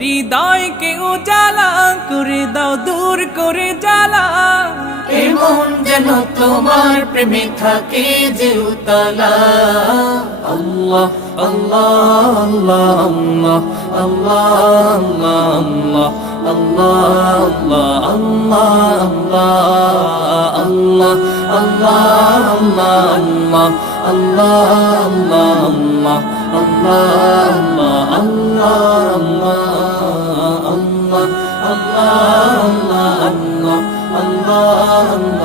হৃদয়কে উজালা করে দাও, দূর করে জ্বালা। এমন যেন তোমার প্রেমে থাকে যে উতলা। আল্লাহ আল্লাহ আল্লাহ আল্লাহ আল্লাহ আল্লাহ আল্লাহ আল্লাহ আল্লাহ আল্লাহ আল্লাহ আল্লাহ আল্লাহ আল্লাহ আল্লাহ আল্লাহ আল্লাহ আল্লাহ আল্লাহ